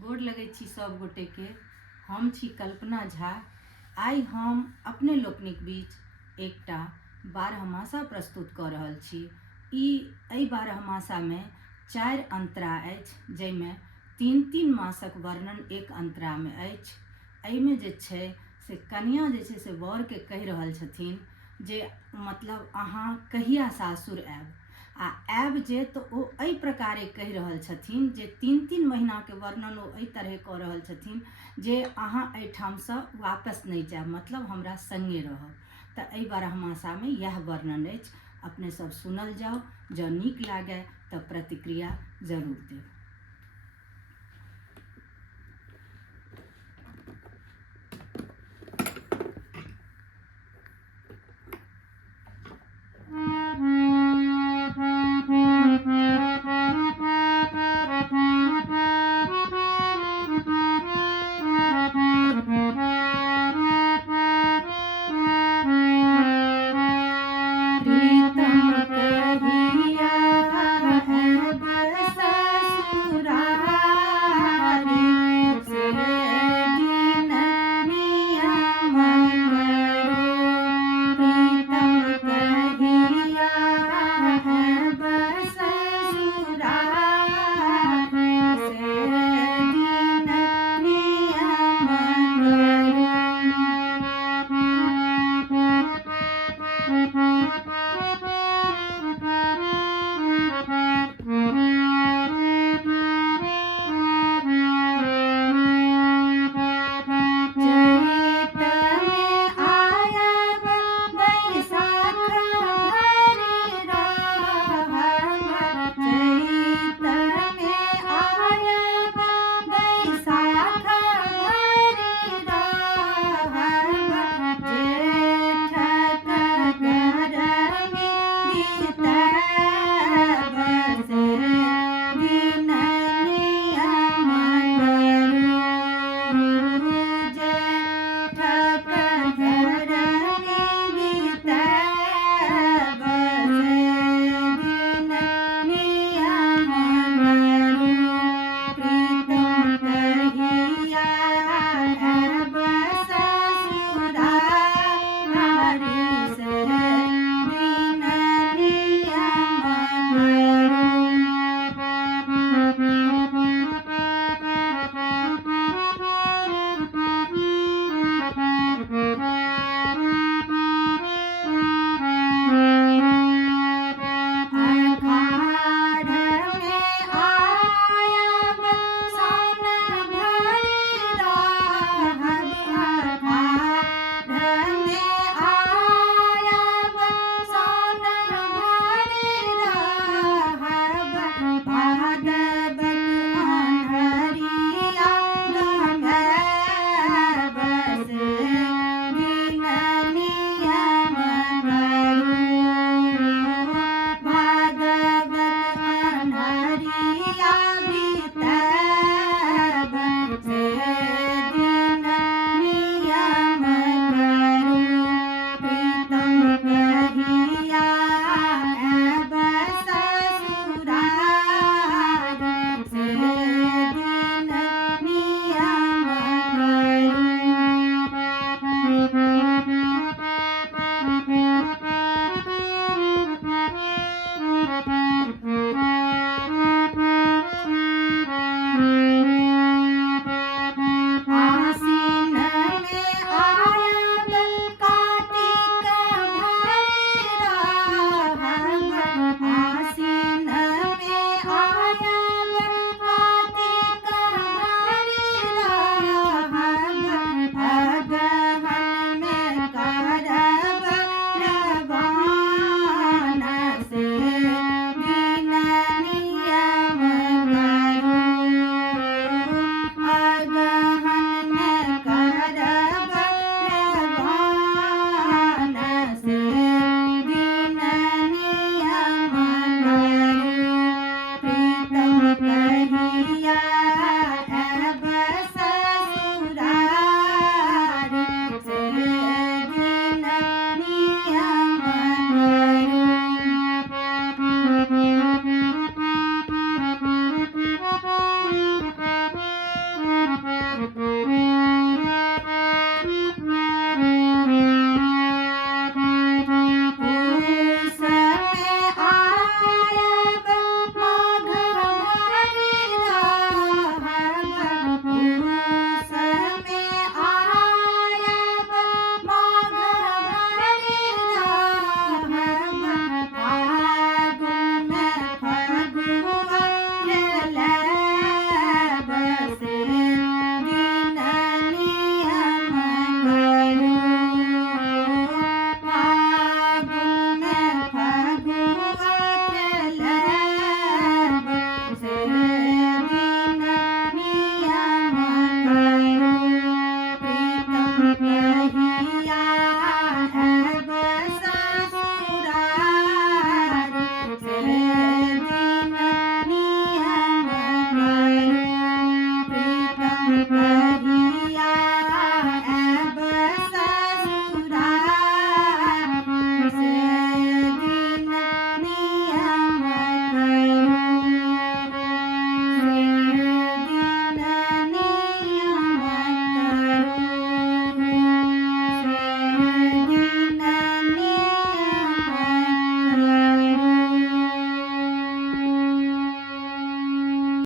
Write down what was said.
गोर लगै छी सब गोटे के। हम छी कल्पना झा। आइ हम अपने लोकनिक बीच एकटा बारहमासा प्रस्तुत कऽ रहल छी। एहि बारहमासा में 4 अंतरा अछि, जाहिमे 3 मासक वर्णन एक अंतरा में अछि। एहिमे जे छै से कन्या जे छै से वर के कहि रहल छथिन जे मतलब अहाँ कहिया सासुर आयब, आ आयब जे तो ओ एहि प्रकारे कहि रहल छथिन जे 3 महीना के वर्णन ओ एहि तरह कऽ रहल छथिन जे अहाँ एहिठामसँ वापस नहीं जायब, मतलब हमरा संगे रहब। तऽ एहि बारहमासा में यह वर्णन अछि। अपने सब सुनल जाओ, जँ नीक लागे तऽ प्रतिक्रिया जरूर देब।